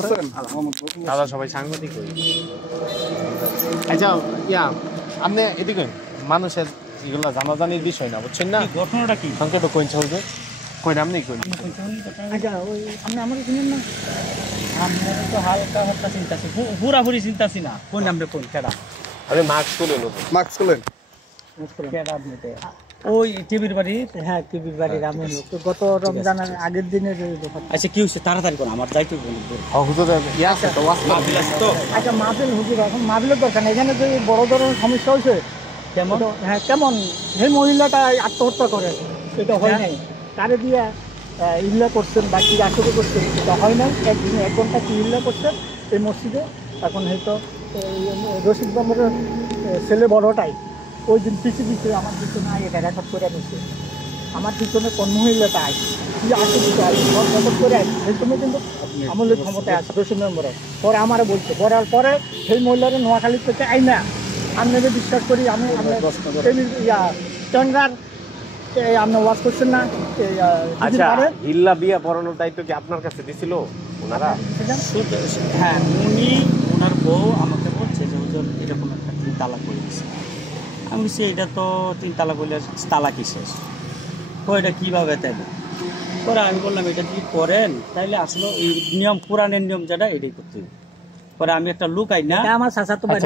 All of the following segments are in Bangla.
আছেন? দাদা সবাই সাংবাদিক করি। আচ্ছা আপনি এদিকে মানুষের এগুলো জানাজানির বিষয় না, বুঝছেন না? ঘটনাটা কি সংকেত কইছে হইবে কই আপনি কই। আচ্ছা ওই আপনি আমাকে চিনেন না? আমরা তো হালকা হালকা চিন্তাছি, পুরাপুরি চিন্তাছি না। কোন নামটা কোন কেডা? আরে মাস্ক খুলেন, মাস্ক খুলেন। কেডা আপনি? ওই টিভির বাড়ি? হ্যাঁ টিভির বাড়ির আমি গত রমজানের আগের দিনের। আচ্ছা কি হচ্ছে তাড়াতাড়ি কোন আমার যাইতে হুজুর ইয়া আছে তো মাহফিল আছে তো। আচ্ছা মাহফিল হুজুর এখন মাহফিলের দরকার নেই, এখানে যে বড় ধরনের সমস্যা হয়েছে। কেমন? হ্যাঁ কেমন সেই মহিলাটা আত্মহত্যা করে, এটা হয় নাই। তারে দিয়ে ইল্লা করছেন বা কি আসলে করছেন এটা হয় নাই। একদিনে 1 ঘন্টা কি ইল্লা করছেন এই মসজিদে। এখন হয়তো রশিদ বাবুর ছেলে বড়টাই ওই দিন পিছিয়ে পিছিয়ে আমার পিছনে আগে রেকর্ড করে নিচ্ছে। আমার পিছনে কোন মহিলাটা আসে কি আসে দিতে আসে রেকর্ড করে আসে। সেই সময় কিন্তু আমলের ক্ষমতায় আসে রশিদ মেম্বরে। পরে আমারে বলছে, বলার পরে সেই মহিলারা নোয়াখালী থেকে আইনা আপনাকে বিশ্বাস করি আমি টঙ্গার আপনি ওয়াজ করছেন না? আচ্ছা ইল্লা বিয়া পড়ানোর দায়িত্ব কি আপনার কাছে দিছিল ওনারা? হ্যাঁ উনি ওনার বউ আমাকে বলছে যে হুজুর এরকম একটা 3 তালাক করে দিয়েছে। আমি বলছি এটা তো 3 তালাক বলে তালাকই শেষ, তো এটা কীভাবে তাইলে? পরে আমি বললাম এটা যদি করেন তাইলে আসলে এই নিয়ম কোরআনের নিয়ম যেটা এটাই করতে হবে। পরে আমি একটা লুক আই না আমার চাচাতো ভাই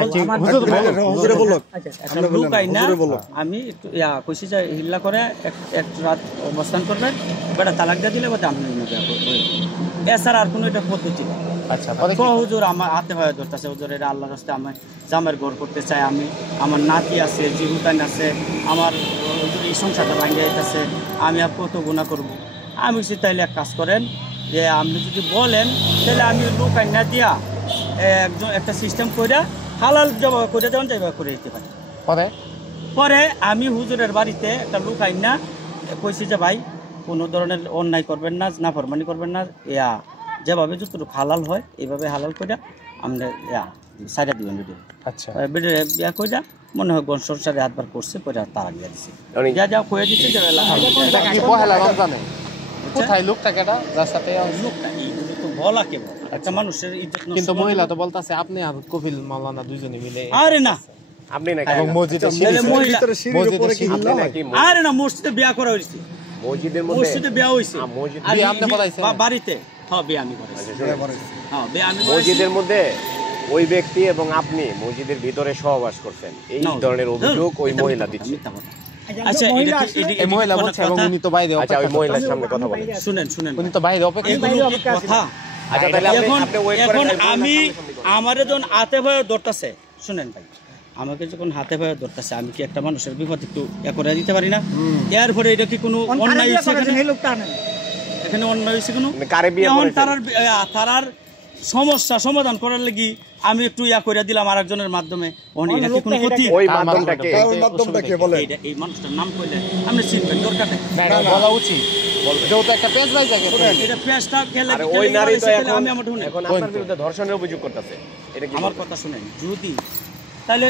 একটা লুক আই না আমি কইছি যে হিল্লা করে এক রাত অবস্থান করবেন, বেটা তালাক দিয়ে দিলে বোধহয় আপনি এছাড়া আর কোনো এটা পদ্ধতি নেই। আচ্ছা হুজুর আমার হাতে হয়ে ধরতেছে, হুজুর এটা আল্লাহর রাস্তায় আমি জামের ঘর করতে চাই, আমি আমার নাতি আছে, জিহুতান আছে, আমার এই সংসারটা ভাঙিয়ে যাইতেছে, আমি আর কত গুণা করবো। আমি বলছি তাইলে এক কাজ করেন যে আপনি যদি বলেন তাহলে আমি লোক আইনা দিয়া একজন একটা সিস্টেম করে হালাল জবাব করে দেবেন, জবাব করে দিতে পারি। পরে আমি হুজুরের বাড়িতে একটা লোক আইনা কইছি যে ভাই কোনো ধরনের অন্যায় করবেন না, নাফরমানি করবেন না, যেভাবে যতটুকু হালাল হয় এইভাবে হালাল করে আপনি সাইডা দিবেন ভিডিও। আচ্ছা ভিডিও বিয়া কইরা মনে হয় গন সংসারে হাতবার করছে, পরে তারা দিয়ে দিছে যা যা কয়ে দিচ্ছে যে কোথায় লোকটা কেডা যার সাথে লোকটা এইগুলো তো বলা কেবল একটা মানুষের ইজ্জত। কিন্তু মহিলা তো বলতাছে আপনি আর কফিল মাওলানা দুইজনে মিলে। আরে না আপনি নাকি এবং মসজিদে আরে না মসজিদে বিয়া করা হইছে, মসজিদে বিয়া হইছে বাড়িতে। হ্যাঁ বিয়া আমি করাইছি। হ্যাঁ বিয়া আমি মসজিদের মধ্যে ওই ব্যক্তি এবং আপনি মসজিদের ভিতরে সহবাস করছেন, এই ধরনের অভিযোগ ওই মহিলা দিচ্ছে। আচ্ছা এই মহিলা বলছে এবং উনি তো বাইরে। আচ্ছা ওই মহিলার সামনে কথা বলেন। শুনেন উনি তো বাইরে অপেক্ষা কথা। আচ্ছা তাহলে আপনি ওয়েট করেন। এখন আমি আমারে যখন হাতে ভয়ে ধরতেছে, শুনেন ভাই আমাকে যখন হাতে ভয়ে ধরতেছে আমি কি একটা মানুষের বিপদ একটু করে দিতে পারি না? এরপরে এটা কি কোনো অন্যায় হয়েছে এখানে অন্যায় হয়েছে কোনো? তারার সমস্যা সমাধান করার লাগি আমি একটু করে দিলাম আরেকজনের মাধ্যমে। এটা কি কোনো ক্ষতি? ওই মাধ্যমটাকে এই মানুষটার নাম কইলে আপনি চিনবেন, দরকার নেই বলা উচিত। যেহেতু একটা পেজ ভাই জায়গা এটা পেজটা খেলে ওই নারী তো আমি এখন আপনার বিরুদ্ধে ধর্ষণের অভিযোগ করতেছে। এটা কি আমার কথা শুনেন? যদি তাহলে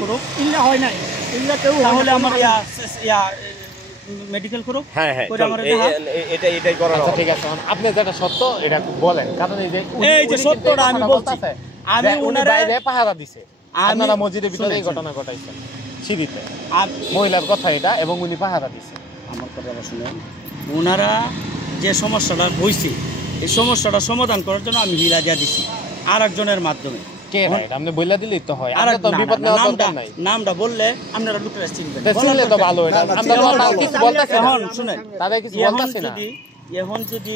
করো ইল্লা হয় নাই ইল্লা কেউ তাহলে আমার মেডিকেল করো। হ্যাঁ হ্যাঁ এটাই করা। আচ্ছা ঠিক আছে আপনি যেটা সত্য এটা বলেন, কারণ এই যে সত্যটা আমি বলছি আমি ওনারে বাইরে পাহারা দিছে, আপনারা মসজিদের ভিতরে এই ঘটনা ঘটাইছেন সিঁড়িতে মহিলার কথা এটা এবং উনি পাহারা দিছে। আমার কথা শুনেন, ওনারা যে সমস্যাটা হয়েছে এই সমস্যাটা সমাধান করার জন্য আমি হিলা দিয়া দিছি আরেকজনের মাধ্যমে। কে ভাই আপনি বইলা দিলেই তো হয়, আর তো বিপদ নেওয়ার দরকার নাই। নামটা বললে আপনারা লোকটা চিনবেন, চিনলে তো ভালো। এটা আমরা তো কিছু বলতাছি না। এখন শুনেন তাদের কিছু বলতাছি না। এখন যদি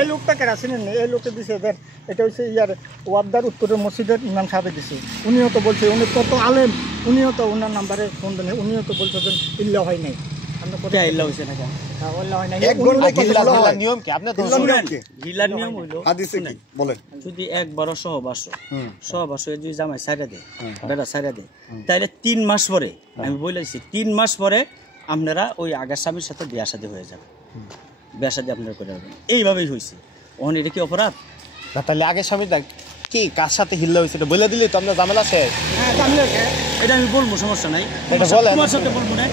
এই লোকটা কেন চিনেন? এই লোকটা দিছে এটা হচ্ছে ওয়াবদার উত্তরের মসজিদের ইমাম সাহেব দিছে। উনিও তো বলছে, উনি কত আলেম, উনিও তো ওনার নাম্বারে ফোন দেন, উনিও তো বলছে যে ইল্লা হয় নাই। যদি একবারও সহবাস যদি জামাই সাইডা দেয়, বেটা সাইডা দেয়, তাহলে 3 মাস পরে আমি বলেছি 3 মাস পরে আপনারা ওই আগের স্বামীর সাথে বিয়া শাদী হয়ে যাবে, বিয়া শাদী আপনারা করে যাবেন। এইভাবেই হয়েছে। ওখানে এটা কি অপরাধ? তাহলে আগের স্বামীটা কি কার সাথে হিল্লা হয়েছে এটা বলে দিলে তো আমরা ঝামেলা শেষ। এটা আমি বলবো, সমস্যা নাই, তোমার সাথে বলবো না।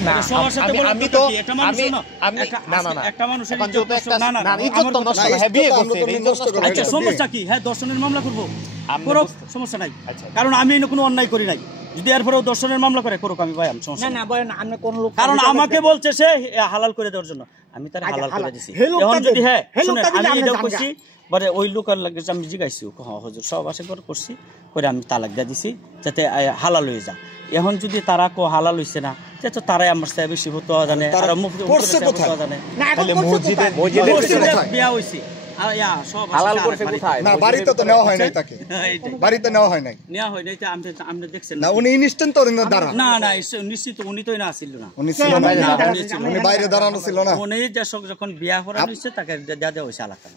না, এটা সবার সাথে বলা আমি তো তো কি একটা মানুষ না একটা মানুষের এখন ইজ্জত যেহেতু নষ্ট, একটা না না না, ইজ্জত তো নষ্ট হবে, বিয়ে করছে, এটা ইজ্জত নষ্ট হবে। আচ্ছা সমস্যা কি হ্যাঁ দর্শনের মামলা করবো আপনি করো বুঝতে- সমস্যা নাই আচ্ছা। কারণ আমি কোনো অন্যায় করি নাই যদি এরপরেও দর্শনের মামলা করে করুক আমি ভাই আমি সমস্যা না নাই। না বলেন আপনি কোন লোক কারণ আমাকে বলছে সে হালাল করে দেওয়ার জন্য আমি তার আচ্ছা, হালাল করে হালাল। দিছি হে লোকটা এখন যদি দেন। হ্যাঁ হে শুনেন, লোকটা দিলে আমি আপনি এটাও জানগা। করছি বলে ওই লোকের লাগে আমি জিজ্ঞাসি হ্যাঁ হুজুর সব আশা করে করছি করে আমি তালাক দিয়ে দিছি যাতে হালাল হয়ে যা এখন যদি তারা হালাল হইছে না তো তারাই আমার সাহেব বেশি হতো জানে তারা আর মুফতি করছে কোথায়? জানে না এখন তাহলে করছে মসজিদে- কোথায়? মসজিদে করছে করছে। কোথায়? বিয়া হইছে আর ইয়া সব হালাল আছে, করছে আর কোথায়? না বাড়িতে তো নেওয়া হয় নাই তাকে এইটাই। বাড়িতে নেওয়া হয় নাই নেওয়া হয় নাই তো আপনি দেখছেন না উনি ইনস্ট্যান্ট তো দাঁড়া না না নিশ্চিত উনি তো না ছিল না উনি ছিল না বাইরে দাঁড়ানো উনি ছিল। উনি বাইরে দাঁড়ানো ছিল না উনি যখন বিয়া করা হয়েছে তাকে দেওয়া দেওয়া হয়েছে আলাদা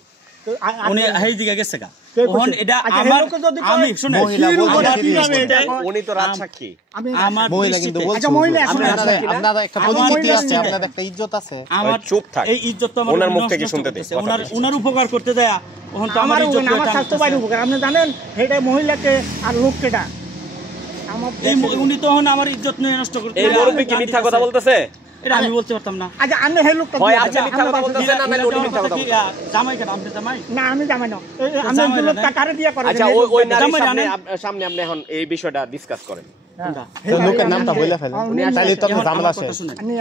তো উনি সেই দিকে গেছে গা কে এখন বলছে? এটা আচ্ছা, আমার এই লোকে যদি কয়- আমি শুনে মহিলা বলছে আমার কি দৃষ্টিতে বলছে? উনি তো রাজসাক্ষী। আমি আমার মহিলা কিন্তু দৃষ্টিতে- বলছে আচ্ছা, মহিলা হুজুর, আছে, আপনাদের- আছে কিনা? আপনাদের একটা আমার পরিচিতি মহিলা আছে, আছে। আপনাদের একটা ইজ্জত আছে। আমার চুপ থাক। এই ইজ্জত তো আমার ওনার মুখ নষ্ট থেকে শুনতে দে, করতেছে। কথা ওনার বলছে। ওনার উপকার করতে দেয়া ওখান তো আমার আমার ইজ্জত আমার স্বাস্থ্য বাইরে উপকার আপনি জানেন এটা মহিলাকে আর লোককেটা আমার উনি তখন আমার ইজ্জত নিয়ে নষ্ট করতে এই মুরব্বী কি মিথ্যা কথা বলতেছে? এটা আমি বলতে পারতাম না আচ্ছা আমি সেই লোকটা হয় দিয়ে আপনি দিলাম। মিথ্যা কথা আমার বলতেছেন না নাহলে উনি মিথ্যা কথা কি, বলতেছেন? জামাই কেন আপনি জামাই না আমি জামাই না আমি জামাই যে না, লোকটা কারে দিয়ে করে আচ্ছা ওই নারীর জামাই সামনে জানেন? সামনে আপনি এখন এই বিষয়টা ডিসকাস করেন। তো লোকের নামটা বলে ফেলেন, তাহলে তো আপনার ঝামেলা শেষ। আপনি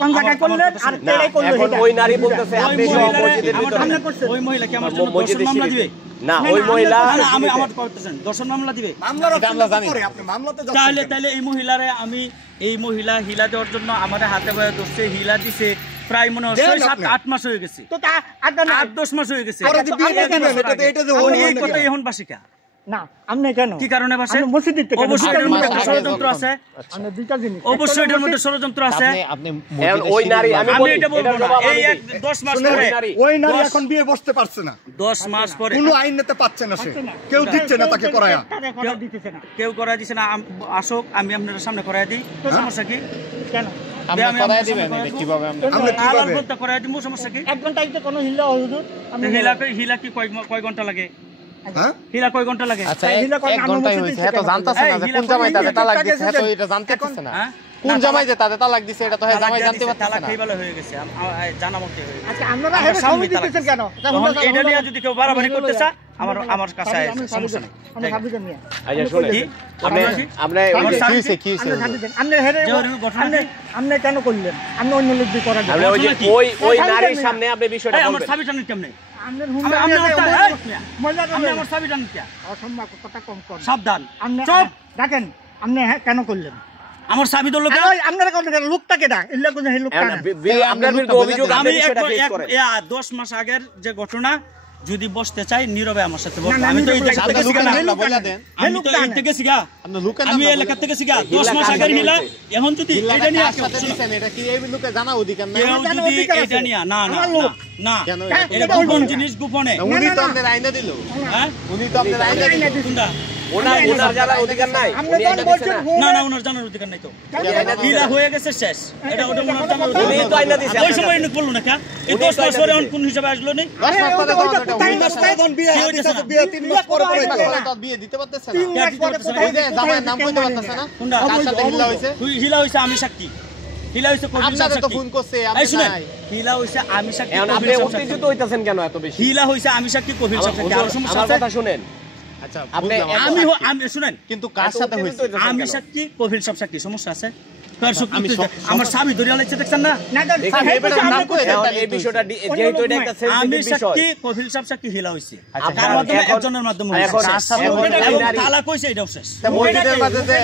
কোন জায়গায় করলেন আর না কেড়ে করলেন এখন এটা? ওই নারী বলতেছে আপনি সহ মসজিদের ভিতরে সামনে করছে। ওই মহিলা কি আমার জন্য মসজিদের দর্শন মামলা দিবে সিঁড়িতে। না না, ওই না, মহিলা আমি না, আমি সিঁড়িতে। আমার করতেছেন দর্শন মামলা দিবে মামলার এটা আমরা জানি না। আপনি মামলাতে যাচ্ছেন তাহলে কেন? তাহলে এই মহিলা হিলা দেওয়ার জন্য আমাদের হাতে বয়ে ধরছে হিলা দিছে প্রায় মনে হয় দেন 7-8 মাস হয়ে গেছে তো তা আগে না 8-10 মাস হয়ে গেছে পরে যে বিয়ে এক দিবেন, বছর এটা তো- আগে। এটা যে আপনি ওই এই মহিলা কথাই কেন? এখন বাসিকা না আপনি কেন কি কারণে বাসে আপনি মসজিদের থেকে অবশ্যই এটার মধ্যে একটা মাস আগে ষড়যন্ত্র আছে আপনি দুইটা জিনিস অবশ্যই এটার মধ্যে ষড়যন্ত্র আছে আপনি এখন ওই নারী আমি আমি বলি, এটা বলবো এটার না জবাব এই আমি এক দিই। 10 মাস শুনেন, পরে নারী। ওই নারী 10 এখন বিয়ে বসতে পারছে না 10 মাস পরে কোনো আইন নিতে পারছে না সে কেউ দিচ্ছে না তাকে করায়া দিতেছে না কেউ করাই দিছে না আসুক আমি আপনাদের সামনে করাই দিই তো সমস্যা কি কেন আপনি আমি করাই আপনার দিবেন, সামনে এটা করাই কিভাবে আমরা আমরা কিভাবে? হালাল করতে করাই দিব সমস্যা কি এক ঘন্টায় তো কোনো হিল্লা হুজুর তো হিলা কি কয় ঘন্টা লাগে হ্যাঁ হিলা কয় ঘন্টা লাগে আচ্ছা তাই হিলা এক করে ঘন্টাই আমি হয়েছে, মসজিদে এত জানতাছে না এই যে হিলা কোন জামাই করে তাদের তালাক টাকা দিচ্ছে, গেছে তো এটা জানতে পারতেছে না। হ্যাঁ? কোন না, জামাই যে তাদের তালাক দিচ্ছে এটা তো হ্যাঁ তালাক জামাই দিয়ে জানতে দিছে, পারতেছে তালাক না। খেয়ে হয়ে গেছে জানা মতে হয়ে গেছে আচ্ছা আপনারা আমার হেরে স্বামী সমিতি তালাক দিতেছেন কেন তখন এটা নিয়ে যদি কেউ বাড়াবাড়ি করতে চায় আমার কাছে আমি সমস্যা নেই আমি সাবিদের নিয়ে আচ্ছা শুনেন কি? আপনি আপনারা কি? আপনি আমার কি স্বামী হয়েছে, কি হয়েছে? আপনি সাবিদের আপনি হেরে যে ওরকম ঘটনা আপনি কি? আপনি কেন করলেন আপনি অন্য লোক দিয়ে করা আপনি ওই যে ঘটনা কি? ওই এই নারীর সামনে সামনে আপনি বিষয়টা এই, আমার বলবেন। স্বামী টানেন কেমনে আপনার আমি হুন্ডা আমার মজা আমি করলেন আমার স্বামী টানেন কে অসম্ভব কথা কম কর সাবধান আপনি চুপ দেখেন আপনি কেন করলেন আমার স্বামী ধরলো কে আপনারা কোন লোকটা কেডা ইল্লা কোন হে লোকটা এখন আপনার বিরুদ্ধে অভিযোগ আপনি আমি বিষয়টা ফেস করেন। 10 মাস আগের যে ঘটনা যদি বসতে চাই নীরবে আমার সাথে না, বসবো না, আমি তো এই নীরবে জায়গা থেকে আপনি শিখা না লোকের নামটা বলে দেন। আমি তো এই থেকে শিখা আপনি লোকের আমি নামটা এলাকা বলে থেকে শিখা হিলা 10 মাস কার আগের সাথে হিলা হয়েছে? এখন যদি দেন। এটা নিয়ে কার সাথে দিছেন, এটা কি এই লোকে জানা অধিকার নাই? কেউ জানার যদি অধিকার এটা আছে। নিয়ে না না আমার লোক। না কেন হ্যাঁ, এটা এটা গোপন হইলো। জিনিস গোপনে উনি তো না, না। আপনার আইনা দিল, হ্যাঁ উনি তো আপনার আইনা দিল। কোনটা ওনার জানার অধিকার নাই আপনি উনি যখন এটা দিচ্ছে বলছেন না না না ওনার জানার অধিকার নাই তো আইনা দিছে হিলা না। হয়ে গেছে শেষ এটা ওটা ওনার জানার অধিকার উনি নাই। তো আইনা দিছে ওই সময় উনি বললো না কে এই উনি 10 তো মাস আইনা পরে দিছে। কোন হিসাবে আসলো নি দশ মাস পরে ওইটা তো কোথায় এটা না, এখন বিয়ে কি হাদিস হইতেছে আছে, না? বিয়ে 3 মাস পরে দশ মাস করে পরে তো বিয়ে দিতে পারতেছে না। 3 মাস পরে ওই যে জামাই নাম কইতে পারতেছে না, কোনটা? কার সাথে হিলা হইছে? তুই হিলা হইছে আমি সাক্ষী হিলা হইছে কবির আপনারে তো সাক্ষী ফোন করছে, এই আপনি শুনেন নাই। হিলা হইছে আমি সাক্ষী এখন আপনি কবির সাক্ষী। উত্তেজিত হইতাছেন কেন এত বেশি? হিলা হইছে আমি সাক্ষী কবির আমার সাক্ষী আর সমস্যা আমার আছে কথা শুনেন। আচ্ছা আপনি বুঝলাম, এত- আমি আমি শুনেন কিন্তু কার এত সাথে উত্তেজিত হইছে? হইতাছেন আমি কেন? সাক্ষী কবির সব সাক্ষী সমস্যা আছে কার সাক্ষী আমি তুই- আমার স্বামী ধরিয়া লাগছে দেখছেন না না তো দেখেন, হে এবারে কথা নাম আপনি কই দেন? এখন এই বিষয়টা যেহেতু এটা একটা আমি সেনসিটিভ বিষয় সাক্ষী কবির সব সাক্ষী হিলা হইছে আচ্ছা, তার মাধ্যমে এখন- একজনের মাধ্যমে এখন হইছে। এখন এবং ওই নারী- তালাক হইছে এটাও শেষ তা মসজিদের মাঝে যে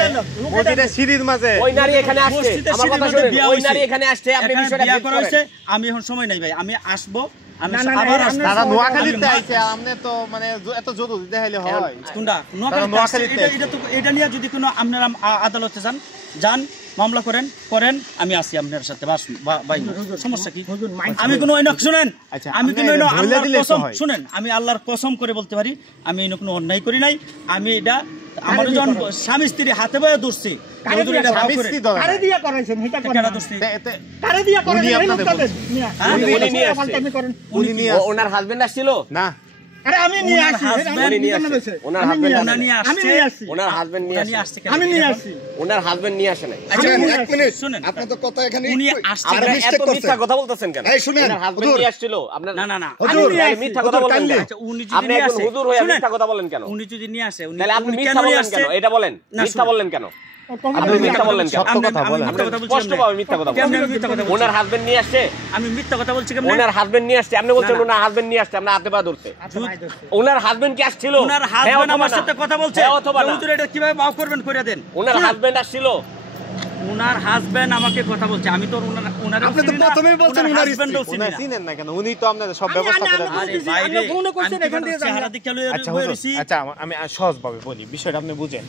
মসজিদের সিঁড়ির মাঝে ওই নারী এখানে আসছে মসজিদের আমার কথা সিঁড়ির শুনেন মধ্যে বিয়া ওই হইছে। নারী এখানে আসছে আপনি এখানে বিষয়টা বিয়া ফেস করা করেন হইছে আমি এখন সময় নাই ভাই আমি আসবো আমি না, না, না, আবার এরা আসবো তারা নোয়াখালীতে আমি- আইছে, আপনি তো মানে এত জরুরি দেখাইলে হয়। কোনটা? তারা নোয়াখালীতে এটা- আইছে। এটা তো- এটা নিয়ে যদি কোনো আপনারা আদালতে যান মামলা করেন আমি আসি আপনার সাথে সমস্যা কি আমি কোনো শুনেন আচ্ছা, আমি কোনো আপনি আল্লাহর বলে দিলে তো কসম হয়। শুনেন আমি আল্লাহর কসম করে বলতে পারি আমি কোনো অন্যায় করি নাই আমি এটা আমার যখন স্বামী স্ত্রী হাতে বয়ে ধরছি কারে হুজুর এটা ভাও স্বামী করে স্ত্রী ধরে কারে নাই। দিয়া করাইছেন এটা করেন কেডা ধরছি কারে দিয়া করেন উনি এই আপনাদের লোকটা দেন বলছে। নিয়া হ্যাঁ, উনি নিয়ে আসছে। পাল্টামি করেন উনি নিয়ে ও ওনার হাজবেন্ড আসছিল না আরে আমি নিয়ে আসি উনি নিয়ে আসছে। ওনার হাজবেন্ড ওনা নিয়ে আমি আসছে নিয়ে আসি ওনার হাজবেন্ড নিয়ে উনি আসছে। আসছে কেন? আমি নিয়ে আসি ওনার হাজবেন্ড নিয়ে আসে নাই। শুনেন, এক মিনিট শুনেন। আপনার তো কথা এখানে উনি একটু- আসছে আপনি আপনারা mistake এত মিথ্যা করছেন। কথা বলতেছেন কেন? এই শুনেন, ওনার হাজবেন্ড হুজুর। নিয়ে আসছিল আপনার না না না হুজুর, তাহলে মিথ্যা কথা বলেন কেন? আচ্ছা, উনি যদি আপনি নিয়ে একজন আসে, হুজুর হয়ে শুনেন, মিথ্যা কথা বলেন কেন? উনি যদি নিয়ে আসে তাহলে আপনি উনি মিথ্যা কেন নিয়ে বললেন আসছে? কেন? এটা বলেন, না, মিথ্যা শুনুন। বললেন কেন? আপনি আমি মিথ্যা বললেন কেন? সত্য কথা বলেন। মিথ্যা কথা বলছি স্পষ্টভাবে মিথ্যা কথা কেমনে বলেন। আমি মিথ্যা কথা বলছি? ওনার হাজবেন্ড নিয়ে আসছে, আমি মিথ্যা কথা বলছি কেমনে? ওনার হাজবেন্ড নিয়ে আসছে। আপনি বলছেন না, না। ওনার হাজবেন্ড নিয়ে আসছে, আমরা হাতে পা ধরছে। আচ্ছা ভাই দোস্ত ওনার হাজবেন্ড কি আসছিল? ওনার হ্যাঁ হাজবেন্ড অথবা আমার না? সাথে কথা বলছে হ্যাঁ অথবা না? হুজুর এটা কিভাবে মাফ করবেন করে দেন। ওনার হাজবেন্ড আসছিল। ওনার হাজবেন্ড আমাকে কথা বলছে, আমি তো ওনার আপনি তো প্রথমেই বলছেন ওনার হাজবেন্ডও চিনি ওনার না। চিনেন না কেন? উনি তো আপনাদের সব ব্যবস্থা করে দিয়েছেন। আরে দিছি, ভাই আপনি রে, ফোনও করছেন, আমি কি এখান দিয়ে বলছি, চেহারা দেখে লইয়া আচ্ছা বইয়া হুজুর, রইছি। আচ্ছা আমি সহজভাবে বলি, বিষয়টা আপনি বুঝেন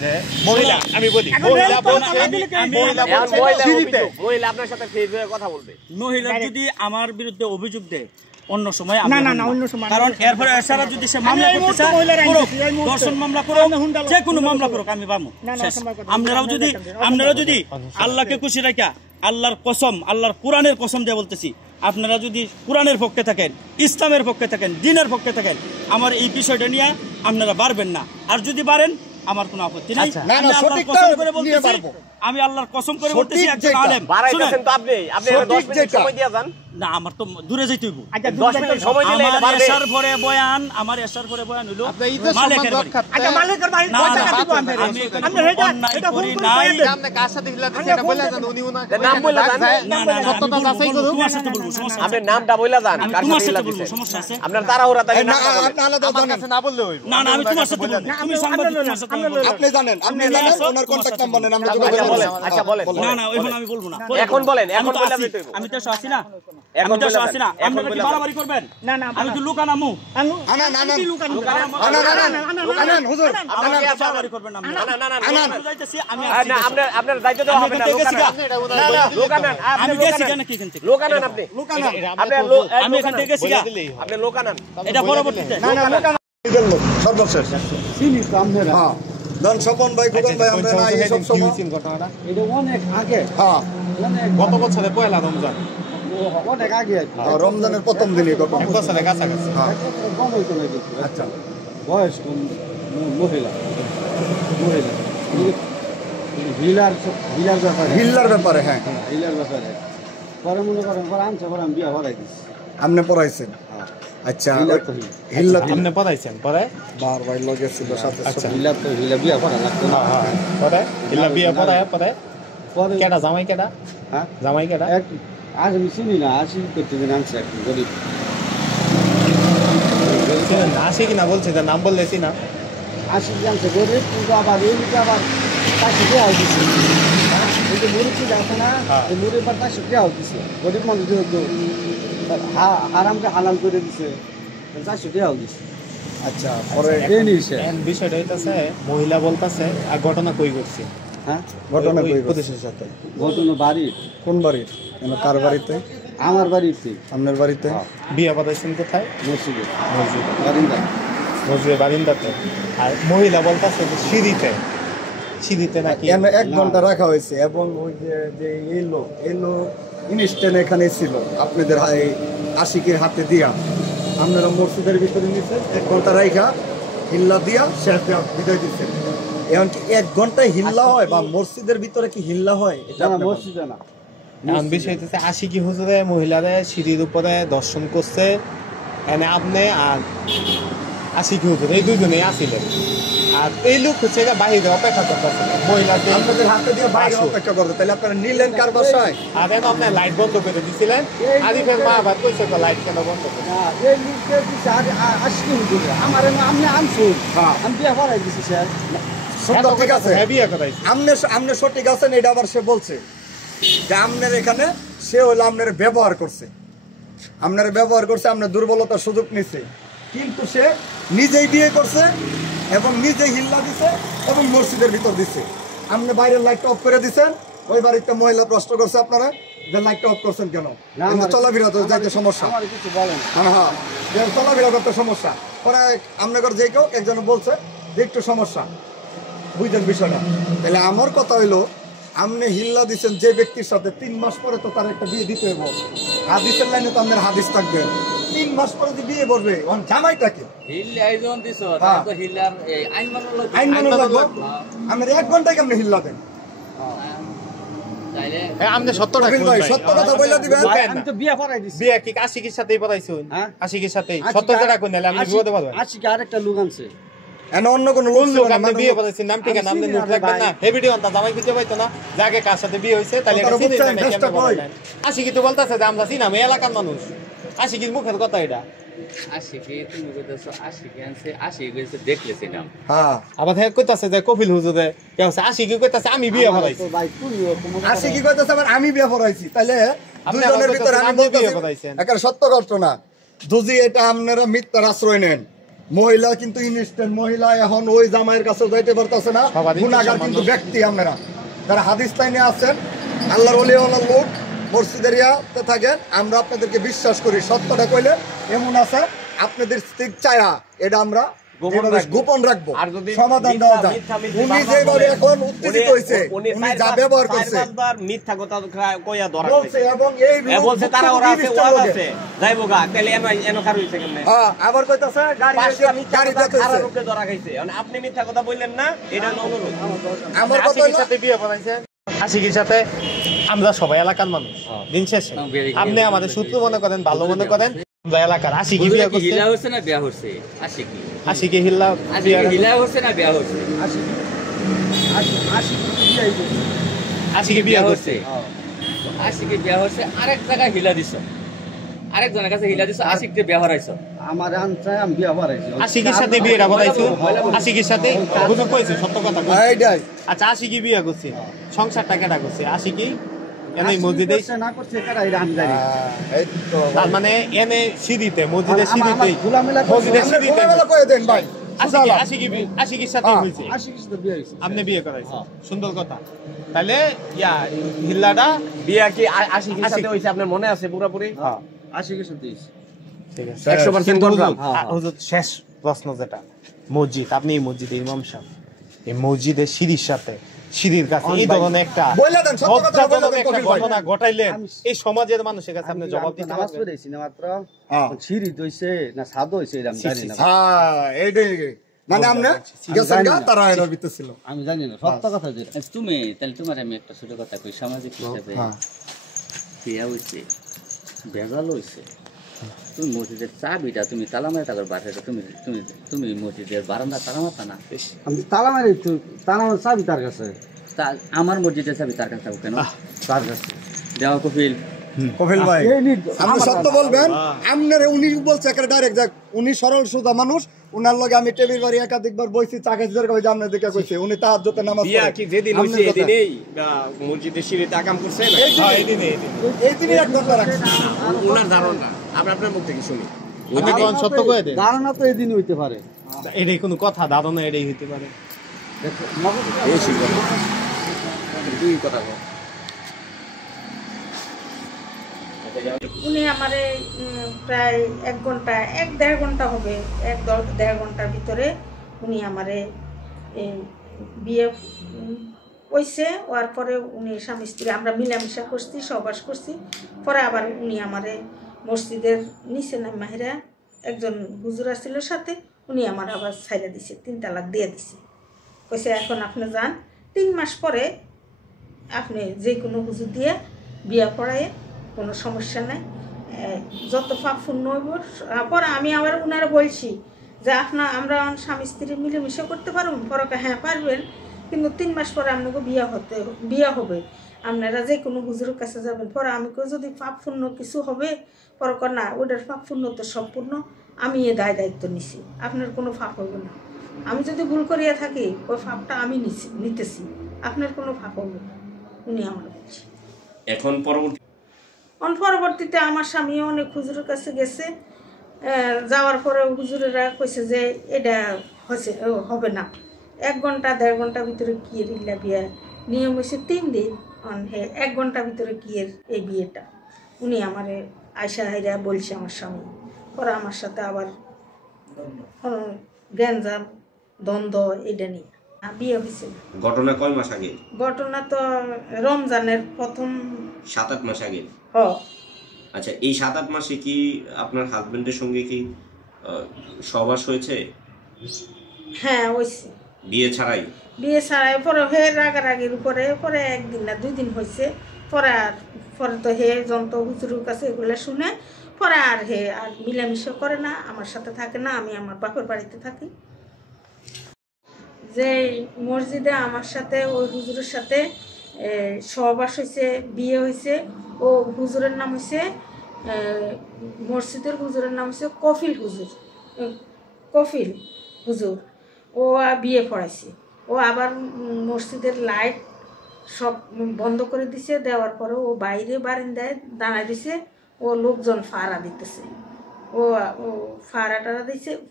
যে মহিলা, আমি বলি এখন মহিলা রেল তো বলছে, আমাদের দিকে আমি- মহিলা এখন বলছে মহিলা সিঁড়িতে। অভিযোগ, মহিলা আপনার সাথে ফেস হয়ে কথা বলবে। মহিলা যদি আমার বিরুদ্ধে অভিযোগ দেয় অন্য সময় না, আমি না, হব না, অন্য সময় কারণ আমি- এরপরে এছাড়া যদি সে মামলা এই করতে মুহূর্তে চায় মহিলার আইন করুক, দিছি, এই মুহূর্তে। দর্শন মামলা করুক, আমি হুন্ডা যে কোনো হুন্ডা মামলা করুক। করুক, আমি পাবো না, না, শেষ। অসম্ভব কথা। আপনারাও যদি আপনারা যদি আল্লাহকে খুশি রাখা আল্লাহর কসম, আল্লাহর কোরআনের কসম দিয়ে বলতেছি, আপনারা যদি কোরআনের পক্ষে থাকেন, ইসলামের পক্ষে থাকেন, দ্বীনের পক্ষে থাকেন, আমার এই বিষয়টা নিয়ে আপনারা পারবেন না। আর যদি পারেন আমার কোনো আপত্তি নাই। আচ্ছা। না, আমি না, আল্লাহর সঠিকটা কসম করে নিয়ে বলতেছি, পারবো। আমি আল্লাহর কসম করে সঠিক বলতেছি একজন যেটা। আলেম। বাড়াইতেছেন শুনেন, তো আপনি, আপনি সঠিক 10 মিনিট যেটা। সময় দিয়ে যান। না আমার তো দূরে যাইতে হইব। আচ্ছা 10 মিনিট সময় দিলে এটা আমার পারবে। এসার পরে বয়ান, আমার এসার পরে বয়ান হইলো আপনার ঈদের মালিকের সম্মান বাড়ি। রক্ষার্থে আচ্ছা মালিকের বাড়ি না, কয় না, টাকা দিব বাপ, আমরা? আমি এখানে আমরা এটা অন্যায় এটা করি ফোন নাই। করে আপনি কার সাথে হিলা দিচ্ছেন এটা বলে যান, উনি ওনাকে নাম বলে যান। না, না, না, সত্যতা আমি যাচাই বলবো, করুন। তোমার সাথে বলবো, সমস্যা আছে। আপনি নামটা বইলা যান, আমি কার তোমার সাথে সাথে হিলা বলবো, দিছেন। সমস্যা আছে। আপনার তাড়াহুড়া তাই এই না, নামটা বলেন। আপনি আলাদা আমার জানেন। কাছে না বললে হইব। না, না, আমি তোমার সাথে বলবো। তুমি সাংবাদিক, তোমার সাথে আমি বলবো। আপনি জানেন, আপনি আপনি জানেন আসো, ওনার তোমার কন্টাক্ট সাথে নাম্বার নেন, আমরা বলবো। যোগাযোগ আচ্ছা, করব। বলেন, আচ্ছা, বলেন। না, না, এখন আমি বলবো না। এখন বলেন, আমি এখন তো বলে আসি, দিতে হইব। আমি তো আসি না। এখন আমি তো বলে আসি দেন, না। এখন আপনারা কি বলে দেন। বাড়াবাড়ি করবেন? না, না, আমি কি লুকানামু? আনান, আনান। কি লুকানো? আনান, হুজুর, আমাকে আনান। বাড়াবাড়ি করবেন না। না, না, না, না, আনান। আমি যাইতেছি, আমি আর আসছি। না, আপনার দায়িত্ব দেওয়া হবে না, আমি এখান থেকে লোক আনেন। গেছি এটা ওনার না, বলে না, দিলেই লোক হবে। আনেন, আপনি আমি লোক গেছি আনেন। কেন কি এখান থেকে? লোক আনেন আপনি। লুকানান। এটা আপনি আপনি লোক আমি এখান থেকে গেছি বলে গা। দিলেই হবে। আপনি লোক আনেন। এটা বলে পরবর্তীতে। দিলেই না, না, লুকানান। ঈদের লোক, সর্বশেষ। হ্যাঁ। ধন স্বপন ভাই, খোকন ভাই, আমরা না এই সব কি সময়। হয়েছিল ঘটনাটা? হ্যাঁ, গত বছরে পয়লা রমজান, রমজানের প্রথম দিনই কত? এক বছরের কাছাকাছি। হ্যাঁ, আচ্ছা। বয়স্ক মহিলা মহিলা হিলার হিলার ব্যাপারে হিল্লার ব্যাপারে, হ্যাঁ, হিলার ব্যাপারে পরে মনে করেন পরে আনছে পরে আমি বিয়া ভরাই দিচ্ছি। আপনি পড়াইছেন। আচ্ছা, হিল্লার তো হিল। হিল্লা আপনি পড়াইছেন পরে? বার ভাই লগে ছিল সাথে আচ্ছা। সাথে। হিলার তো হিলা বিয়া ভরা লাগতো না। হ্যাঁ হ্যাঁ পরে ইল্লা বিয়ে পরে পরে পরে কেডা জামাই কেডা? হ্যাঁ জামাই কেডা? এক আজ আমি চিনি না আসি করতে দিন আনছে একটু গরিব আসে কিনা বলছে, যে নাম বললেছি না। আসি জানছে গরিব কিন্তু আবার এদিকে আবার তাকে দেওয়া দিচ্ছে এই যে মুড়ি আছে না হ্যাঁ। এই মুড়ির পর তাকে দেওয়া দিচ্ছে গরিব মানুষ যেহেতু হারামকে হালাল করে দিছে তাকে দেওয়া দিচ্ছে। আচ্ছা, পরে এই নিছে এখন বিষয়টা হইতাছে, মহিলা বলতাছে আর ঘটনা কই করছে। হ্যাঁ ঘটনা ওই কই গেছে? পুলিশের সাথে। ঘটনা বাড়ি কোন বাড়ির? কেন, কার বাড়িতে? আমার বাড়িতে আপনার বাড়িতে? বিয়ে বাদাইছেন কোথায়? মসজিদে মসজিদ, বারিন্দা মসজিদের বারিন্দাতে। আর মহিলা বলতাছে যে সিঁড়িতে, সিঁড়িতে নাকি এখানে 1 ঘন্টা রাখা হয়েছে এবং ওই যে এই লোক ইনস্ট্যান্ট এখানে ছিল আপনাদের আশিকের হাতে দিয়া, আপনারা মসজিদের ভিতরে নিচ্ছে 1 ঘন্টা রাইখা হিল্লা দিয়া শেষ দেওয়া বিদায় দিচ্ছেন। এখন কি 1 ঘন্টায় হিল্লা হয় বা মসজিদের ভিতরে কি হিল্লা হয়? এটা না আপনি বলেন। মসজিদে না এখন বিষয় হইতেছে, আশিকি হুজুরে মহিলারে সিঁড়ির উপরে দর্শন করছে। এনে আপনি আর আশিকি হুজুর এই দুইজনেই আসিলেন। আর এই লোক হচ্ছে গিয়ে বাহিরে অপেক্ষা করতেছিল মহিলাদের। আপনাদের হাতে দিয়ে বাইরে আসুক। অপেক্ষা করতে, তাহলে আপনারা নিলেন কার বাসায়? আর এখন আপনি লাইট বন্ধ করে দিছিলেন। আরিফের মা আবার কইছে তো লাইট কেন বন্ধ করে? না এই লোককে দিছে আজকে হুজুরে আমার আমি আনছুন হ্যাঁ। আমি বিয়া ভরাই দিছি স্যার সত্য ঠিক আছে। হ্যাঁ, বিয়ে করাইছে। আমনে সঠিক আছেন, এটা আবার সে বলছে যে আমনের এখানে সে হলো আপনার ব্যবহার করছে, আপনার ব্যবহার করছে, আপনার দুর্বলতার সুযোগ নিছে, কিন্তু সে নিজেই বিয়ে করছে এবং নিজেই হিল্লা দিছে এবং মসজিদের ভিতর দিছে। আপনি বাইরের লাইটটা অফ করে দিছেন। ওই বাড়িতে মহিলা প্রশ্ন করছে আপনারা যে লাইটটা অফ করছেন কেন? চলাফেরা তো যাইতে সমস্যা। আমার কিছু বলেন হ্যাঁ হ্যাঁ, যে চলাফেরা করতে সমস্যা। পরে আপনার যে কেউ একজন বলছে যে একটু সমস্যা, বুঝলেন বিষয়টা? তাহলে আমার কথা হইলো, আপনি হিল্লা দিচ্ছেন যে ব্যক্তির সাথে 3 মাস পরে তো তার একটা বিয়ে দিতে হবে। হাদিসের লাইনে তো আপনার হাদিস থাকবে, 3 মাস পরে যদি বিয়ে করবে ওন জামাইটাকে হিল্লা আয়োজন দিছো হ্যাঁ। তো হিল্লার এই আইন মানলো আইন মানো লাগবে আমরা 1 ঘন্টায় কেমনে হিল্লা দেন তাইলে আপনি সত্যটা কপিল ভাই সত্য কথা বলে দিবেন আমি তো বিয়া করাই দিছি বিয়ে কি আশিকির সাথেই পড়াইছুন হ্যাঁ? আশিকির সাথেই সত্য যেটা কই নালে আপনি বিয়ে পারবেন আশিকে আরেকটা লোক আনছে এনে অন্য কোন কোন লোক লোক ছিল না, আপনি মানুষ- বিয়ে পড়াইছেন নাম ঠিক আছে আপনি নোট রাখবেন না হে ভিডিও অন্ত জামাই খুঁজে পাইতো না যাকে কার সাথে বিয়ে হইছে তাহলে কথাটা এটা চিনি বুঝছেন, না চেষ্টা কেমনে কই। বলেন আশিকি তো বলতাছে যে আমরা চিনাম এই এলাকার মানুষ আশিকির মুখের কথা এটা আশিকে তুমি কইতাছো আশিকে আনছে আশিকে কইছে দেখলেছিলাম হ্যাঁ আবার হে কইতাছে যে কপিল হুজুরে কে হচ্ছে আশিকি কইতাছে আমি বিয়ে পড়াইছি ভাই তুমিও কোনো আসে কি কইতাছে আবার আমি বিয়ে পড়াইছি তাইলে আপনি দুইজনের আবার ভিতরে আমি কইতাছেন, আপনি বিয়ে বলতাছি পড়াইছেন। একটা সত্য ঘটনা যদি এটা আপনারা মিথ্যার আশ্রয় নেন মহিলা কিন্তু ইনস্ট্যান্ট মহিলা এখন ওই জামাইয়ের কাছে যাইতে পারতাছে না সবারই তো গুনাহগার সমান কিন্তু দোষ। ব্যক্তি আপনারা যারা হাদিস লাইনে আছেন আল্লাহর ওলি আল্লাহর লোক মসজিদের ইয়াতে থাকেন আমরা আপনাদেরকে বিশ্বাস করি সত্যটা কইলে এমন আছে আপনাদের স্থির চায়া এটা আমরা যেভাবে গোপন রাখবো আর যদি সমাধান দেওয়া যায় মিথ্যা উনি যেভাবে এখন উত্তেজিত হইছে উনি যা ব্যবহার করছে মিথ্যা কথা কইয়া ধরা বলছে এবং এই লোক বলছে তারা ওরা আছে ভুক্তভোগী ওরা লোকে। আছে যাইবো গা তাহলে এনো কার হইছে কেমনে হ্যাঁ, আবার কইতাছে গাড়ি পাঁচটা এসে- মিথ্যা গাড়ি কথা দেখতেছে। খারাপ লোকে ধরা খাইছে মানে আপনি মিথ্যা কথা বললেন না এটা হলো অনুরোধ আমার কথা আশিকির হলো সাথে বিয়ে পড়াইছেন আশিকির সাথে আমরা সবাই এলাকার মানুষ দিন শেষে আপনি আমাদের সূত্র মনে করেন ভালো মনে করেন আমরা এলাকার আশিকি বিয়ে করছে হিলা হচ্ছে না বিয়া হচ্ছে আশিকি আশিকি হিল্লা বিয়ে আশিকি হিলা হচ্ছে না বিয়া হচ্ছে আশিকি বিয়ে করছে আশিকি বিয়া হচ্ছে আরেক জায়গায় হিলা দিছো আরেকজনের কাছে হিলা দিছো আশিককে বিয়া হরাইছো আমার আনছে আমি বিয়া করাইছি আশিকির সাথে বিয়েটা পড়াইছো আশিকির সাথে হুজুর কইছে সত্য কথা কইছে। এইটাই আচ্ছা আশিকি বিয়ে করছে সংসারটা কেটা করছে আশিকি এনে মসজিদে না করছে কারা এটা আমি জানি এই তো তার মানে এনে সিঁড়িতে মসজিদের সিঁড়িতে খোলামেলা মসজিদের আপনি সিঁড়িতে খোলামেলা কয়ে দেন ভাই আশিকির সাথে হ্যাঁ। হয়েছে আশিকের সাথে বিয়ে হয়েছে আপনি বিয়ে করাইছেন সুন্দর কথা তাহলে ইয়া হিল্লাটা বিয়া কি আশিকির সাথে আশিক। হইছে আপনার মনে আছে পুরোপুরি হ্যাঁ আশিকের সাথে হয়েছে ঠিক আছে 100% কনফার্ম হুজুর শেষ প্রশ্ন যেটা মসজিদ আপনি এই মসজিদে ইমাম সাহেব এই মসজিদের সিঁড়ির সাথে সিঁড়ির কাছে এই ধরনের একটা বইলা দেন, সত্য কথা বইলা লজ্জাজনক দেন, একটা কবির ভাই। ঘটনা ঘটাইলেন এই সমাজের মানুষের কাছে আপনি জবাব দিতে নামাজ পারবেন পড়েছি না মাত্র হ্যাঁ। সিঁড়ি হইছে না ছাদ হইছে এটা আমি জানি না হ্যাঁ এইটাই মানে আমরা গেছেন গা তারা এর ভিতর ছিল আমি জানি না সত্য কথা যেটা তুমি তাহলে তোমার আমি একটা ছোট কথা কই সামাজিক হিসাবে হ্যাঁ বিয়া হইছে বেজাল হইছে তুমি মসজিদের চাবিটা তুমি তালা মারে তাদের বাসাটা তুমি তুমি তুমি মসজিদের বারান্দা তালা মারতা না আমি তালা মারি তালা মারি চাবি তার কাছে তা আমার মসজিদের চাবি তার কাছে থাকো কেন তার কাছে দেওয়া কপিল কপিল ভাই এই নিয়ে আপনি সত্য বলবেন আপনারে উনি বলছে একটা ডাইরেক্ট যাক উনি সরল সোজা মানুষ উনার লগে আমি টেবিল বাড়ি একাধিকবার বইছি চাকা সিজার কই জামনে দেখে কইছে উনি তাহাজ্জুতে নামাজ বিয়া পড়ে। কি যেদিন আপনার হইছে কথা। এদিনেই মসজিদের সিঁড়িতে আকাম করছে না এই দিনে- এই দিনই এক ঘন্টা রাখছে উনার ধারণা আমরা আপনার মুখ থেকে শুনি আপনি কোন সত্য কয়ে দেন ধারণা তো এই দিনই হইতে পারে এটাই কোনো কথা ধারণা এটাই হইতে পারে এই শিখবেন দুই কথা বল। উনি আমারে প্রায় 1 ঘন্টা 1-1.5 ঘন্টা হবে 1-1.5 ঘন্টার ভিতরে উনি আমারে বিয়ে হইছে হওয়ার পরে উনি স্বামী স্ত্রী আমরা মিলামিশা করছি সহবাস করছি পরে আবার উনি আমারে মসজিদের নিচে মাহিরা একজন হুজুর ছিল সাথে উনি আমার আবার ছাইরা দিছে 3 তালাক দিয়ে দিছে কইছে এখন আপনি যান 3 মাস পরে আপনি যে কোনো হুজুর দিয়ে বিয়ে পড়ায় কোনো সমস্যা নাই যত পাপ পুণ্য হইব পরে আমি আবার ওনারা বলছি যে আমরা স্বামী স্ত্রী মিলেমিশে করতে পারবেন পরে হ্যাঁ পারবেন কিন্তু 3 মাস পরে আপনাকে বিয়ে হবে আপনারা যে কোনো হুজুরের কাছে যাবেন পরে আমি যদি পাপ পুণ্য কিছু হবে পরে না ওটার পাপ পুণ্য তো সম্পূর্ণ আমি এ দায়িত্ব নিছি আপনার কোনো পাপ হবে না আমি যদি ভুল করিয়া থাকি ওই পাপটা আমি নিতেছি আপনার কোনো পাপ হবে না উনি আমার বলছি এখন পরবর্তীতে আমার স্বামী অনেক হুজুরের কাছে গেছে যাওয়ার পরে হুজুরেরা কইছে যে এটা হবে না 1 ঘন্টা 1.5 ঘন্টার ভিতরে কিয়ের ইল্লা বিয়ে নিয়ম হয়েছে 3 দিন 1 ঘন্টার ভিতরে কিয়ের এই বিয়েটা উনি আমারে আয়সা হাইরা বলছে আমার স্বামী পরে আমার সাথে আবার গ্যাঞ্জাম দ্বন্দ্ব এটা নিয়ে বিয়ে হয়েছে ঘটনা কয় মাস আগে ঘটনা তো রমজানের প্রথম 7-8 মাস আগে আচ্ছা, এই 7-8 মাসে কি আপনার হাজবেন্ডের সঙ্গে কি সহবাস হয়েছে? হ্যাঁ হয়েছে। বিয়ে ছাড়াই? বিয়ে ছাড়াই। পরে হে রাগারাগির উপরে পরে 1 দিন না 2 দিন হয়েছে। পরে তো হে যন্ত্র হুজুরের কাছে এগুলো শুনে পরে আর হে আর মিলামিশা করে না, আমার সাথে থাকে না, আমি আমার বাপের বাড়িতে থাকি। যে মসজিদে আমার সাথে ওই হুজুরের সাথে সহবাস হয়েছে, বিয়ে হয়েছে, ও হুজুরের নাম হয়েছে মসজিদের হুজুরের নাম হচ্ছে কফিল হুজুর। ও বিয়ে পড়াইছে। ও আবার মসজিদের লাইট সব বন্ধ করে দিছে, দেওয়ার পরে ও বাইরে বারান্দায় দাঁড়ায় দিছে, ও লোকজন ফাড়া দিতেছে, ও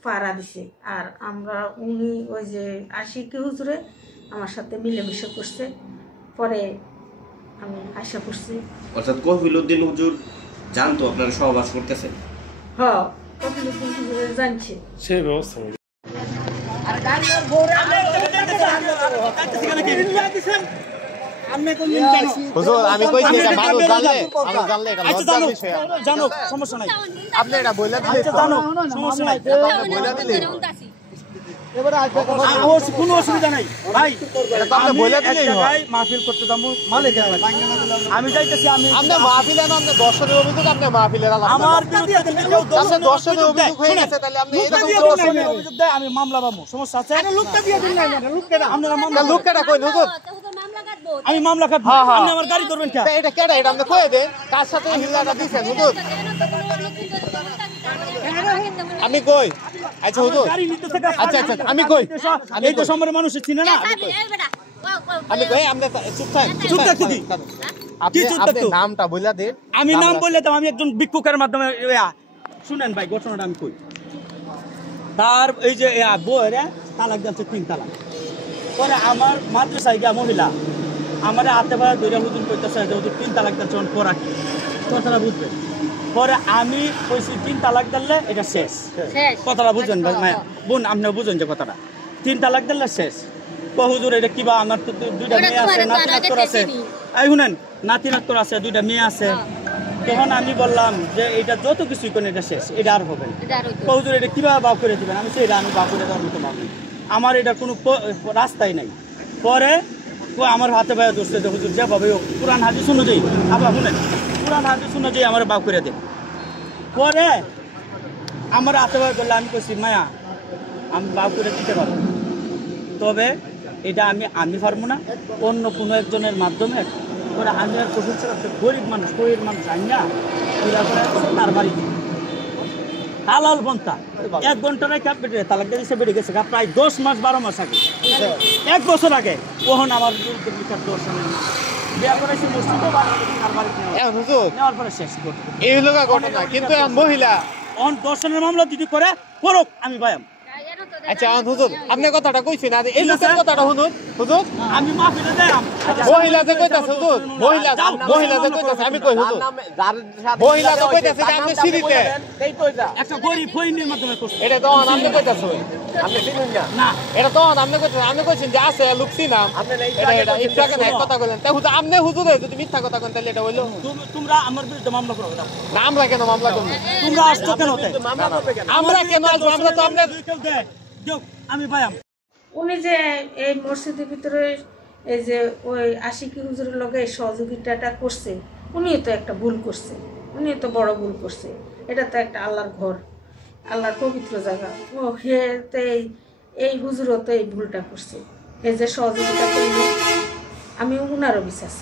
ফাড়া দিছে। আর উনি ওই যে আশিকি হুজুরে আমার সাথে মিলেমিশে করছে। পরে আমি আশা করছি। অর্থাৎ কফিলউদ্দিন হুজুর জানতো আপনারা সহবাস করতেছেন? হ্যাঁ, কফিলউদ্দিন হুজুরে জানছে। সেই ব্যবস্থা হুজুর আমি কইছি এটা মানুষ জানলে এটা লজ্জার বিষয়। জানো সমস্যা নাই, আপনি এটা বইলা দিলে জানো সমস্যা নাই, বইলা দিলে এবারে কোনো অসুবিধা নাই ভাই। এটা তো আপনি বইলা দিলেই হয়। মাহফিল করতে যাবো মালিক আমি যাইতেছি। আপনি মাহফিলে না, আপনি দর্শনের অভিযোগ, আপনি মাহফিলের আলাপ আমার দর্শনের অভিযোগ হয়ে গেছে, তাহলে আপনি অভিযোগ দেয় আমি মামলা পাবো, সমস্যা আছে? আপনারা লোকটা কই হুজুর? আমি মামলা কাটবো, আপনি আমার গাড়ি ধরবেন কেন? এটা কেডা? এটা আপনি কয়ে দেন কার সাথে হিলাটা দিছেন হুজুর? আমি কই? আচ্ছা হুজুর, গাড়ি নিতে থেকে আচ্ছা আমি কই? এই তো সময়ের মানুষ চিনে না। আমি কই আপনি চুপ থাকেন। চুপ থাকতে দি। আপনি নামটা বইলা দেন। আমি নাম বললে তো আমি একজন ভিক্ষুকের মাধ্যমে শুনেন ভাই, ঘটনাটা আমি কই। তার এই যে বউয়ের তালাক দিচ্ছে 3 তালাক। পরে আমার মাদ্রাসায় গিয়া মহিলা আমার হাতে পায়ে ধরে হুজুর কইতেছে যে হুজুর 3 তালাক দিচ্ছে, পড়া কি কথাটা বুঝবেন? পরে আমি কইছি 3 তালাক দিলে এটা শেষ। কথাটা বুঝবেন ভাই মায়া বোন, আপনিও বুঝেন যে কথাটা 3 তালাক দিলে শেষ। হুজুর এটা কিবা, আমার তো 2টা মেয়ে আছে, নাতি আছে। এই শুনেন, নাতি নাত্তর আছে, 2টা মেয়ে আছে। তখন আমি বললাম যে এটা যত কিছুই করেন এটা শেষ, এটা আর হবে না। হুজুর এটা কিভাবে বাউ করে দিবেন? আমি সেই আমি বাউ করে দেওয়ার মতো ভাবি, আমার এটা কোনো রাস্তাই নাই। পরে আমার হাতে পায়ে ধরছে যে হুজুর যেভাবে কোরআন হাদিস অনুযায়ী, আবার শুনেন কোরআন হাদিস অনুযায়ী আমার বাউ করে দেন। পরে আমার হাতে পায়ে ধরলে আমি কইছি মায়া আমি বাউ করে দিতে পারবো, তবে এটা আমি পারবো না, অন্য কোনো একজনের মাধ্যমে। পরে আমি আর কঠিন গরিব মানুষ জানি না তার বাড়িতে হালাল পন্থা 1 ঘন্টা তালাক দিয়ে বেড়ে গেছে প্রায় 10 মাস 12 মাস আগে, 1 বছর আগে। ওখান আমার দর্শনের বিয়া করেছি মসজিদে, নেওয়ার পরে শেষ এই হলো ঘটনা। কিন্তু মহিলা দর্শনের মামলা যদি করে করুক, আমি ভাইম। আচ্ছা হুজুর আপনি কথাটা কইছেন, আর এই লোকের কথাটা শুনুন হুজুর। আমি মাহফিলে যাইলাম, মহিলা যে কইতাছে হুজুর, মহিলা যে কইতাছে, আমি কই হুজুর মহিলা তো কইতাছে যে আপনি সিঁড়িতে একটা গরিব ফইনের মাধ্যমে করছে। এটা তো আপনি কইতাছে, আপনি চিনুন না, এটা তো আপনি কইতাছেন, আপনি কইছেন যে আছে লুকছি না, এটা ইফটাকে এক কথা কইলেন। তাই হুজুর আপনি হুজুরে যদি মিথ্যা কথা কইন তাহলে এটা হইলো? তোমরা আমার বিরুদ্ধে মামলা করো। আমরা কেন মামলা করব? তোমরা আসছো কেন? আমরা কেন আসবো? আমরা তো আমরা আমি ভাইম। উনি যে এই মসজিদের ভিতরে এই যে ওই আশিকি হুজুরের লগে সহযোগিতাটা করছে, উনিও তো একটা ভুল করছে, উনিও তো বড় ভুল করছে। এটা তো একটা আল্লাহর ঘর, আল্লাহর পবিত্র জায়গা। ও হে তো এই হুজুরও তো এই ভুলটা করছে, হে যে সহযোগিতা করল, আমি উনারও বিশ্বাস।